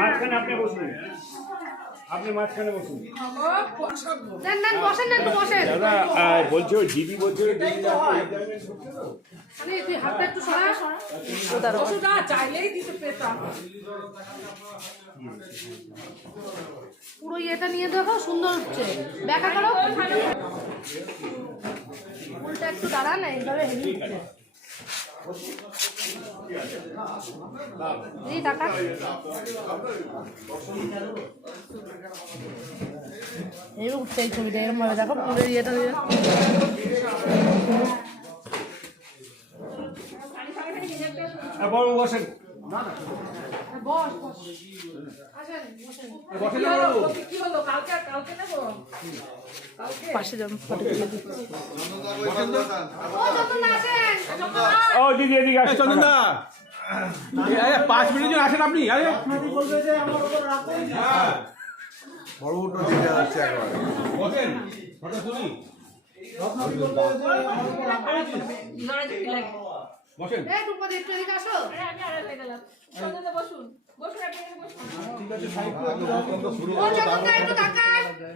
মাঝখানে আপনি বসুন, আপনি মাঝখানে বসুন। দাদা বলছি ওই দিদি বলছে তুই হাতটা একটু সরা, ওষুধ চাইলেই দিতে পেতাম। পুরো ইয়েটা নিয়ে দেখো, সুন্দর হচ্ছে। ব্যাখ্যা করো, ফুলটা একটু দাঁড়া না, এইভাবে হেভি হচ্ছে। এই টাকা এই উঠছে এই ছবিটা, এরকম ভাবে দেখো ফুলের ইয়েটা দিয়ে। বসেন। পাশে যাবো ফটো তুলে দিই। ও দিদি এদিকে আসেন। চন্দনদা 5 মিনিট জন্য আসেন আপনি। বড় উঠো দিতে যাচ্ছে একবার বসেন, ফটো তুলি। বসেন। একটু এদিকে আসো।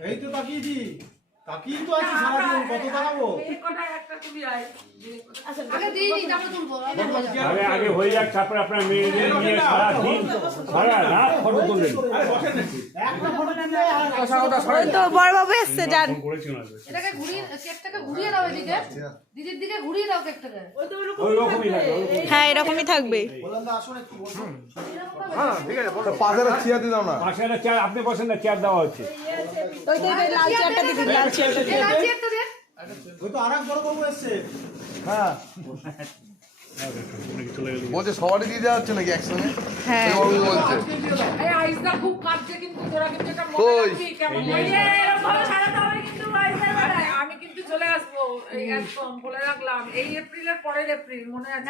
এই তো তাকিয়েছি, তাকিয়ে তো আছি সারাদিন, কত তাকাবো? আগে হয়ে যাক, তারপরে আপনার মেয়ে নিয়ে সারাদিন সারা রাত ফটো তুলবেন। তো বড়বাবু এসছে, যান। এটাকে ঘুরিয়ে দাও, এদিকে দিদির দিকে ঘুরিয়ে দাও কেকটাকে। ওই রকমই লাগে। হ্যাঁ এরকমই থাকবে। পাশে চেয়ার দিয়ে দাও না। পাশে একটা চেয়ার, আপনি বসেন না, চেয়ার দেওয়া হচ্ছে। ওই তো লাল চেয়ারটা দিবি, লাল চেয়ারটা দিয়ে দে। ওই তো আরেক বড় বাবু এসছে। হ্যাঁ বলছে সবারই দিয়ে দেওয়া হচ্ছে নাকি একসঙ্গে? হ্যাঁ বলছে খুব কাটছে, কিন্তু তোরা কিন্তু এটা মনে কই? রাখবি কেমন। আমি কিন্তু চলে আসবো, এই একদম বলে রাখলাম, এই এপ্রিলের পরের এপ্রিল মনে আছে।